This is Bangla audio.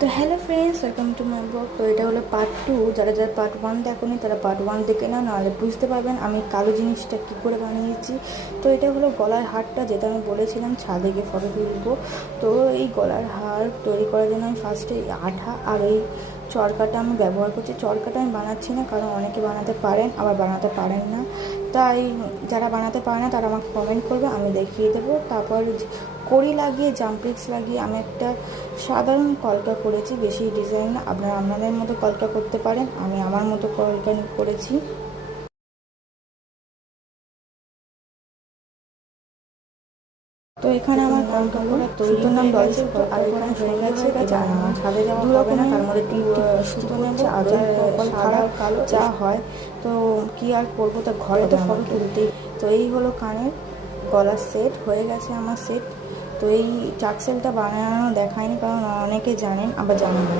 তো hello friends, welcome to my blog. তো এটা হলো পার্ট 2। যারা যারা পার্ট 1 দেখোনি তারা পার্ট 1 দেখে নাও, নাহলে বুঝতে পারবেন আমি কালো জিনিসটা কী করে বানিয়েছি। তো এটা হলো গলার হারটা, যেটা আমি বলেছিলাম ছাদে গিয়ে ফটো তুলবো। তো এই গলার হার তৈরি করার জন্য আমি ফার্স্টে আঠা আর এই চরকাটা আমি ব্যবহার করছি। চরকাটা আমি বানাচ্ছি না, কারণ অনেকে বানাতে পারেন আবার বানাতে পারেন না। তাই যারা বানাতে পারে না তারা আমাকে কমেন্ট করবে, আমি দেখিয়ে দেবো। তারপর কড়ি লাগিয়ে জাম্পিক্স লাগিয়ে আমি একটা সাধারণ কলকা করেছি, বেশি ডিজাইন না। আপনারা আপনাদের মতো কলকা করতে পারেন, আমি আমার মতো কলকা করেছি। তো এখানে আমার কলকা করা তৈরি হয়ে গেছে। তো আর এখানে হয়ে গেছে, এবার আমার ছাদে যাওয়া হবে না, তার মধ্যে টিপ সুতো নেবো আর খারাপ কালো যা হয়। তো কি আর করবো, তা ঘরে তো ফটো তুলতেই। তো এই হলো কানের গলার সেট, হয়ে গেছে আমার সেট। তো এই টাক্সেলটা বানানো দেখায়নি, কারণ অনেকে জানেন আবার জানেন না।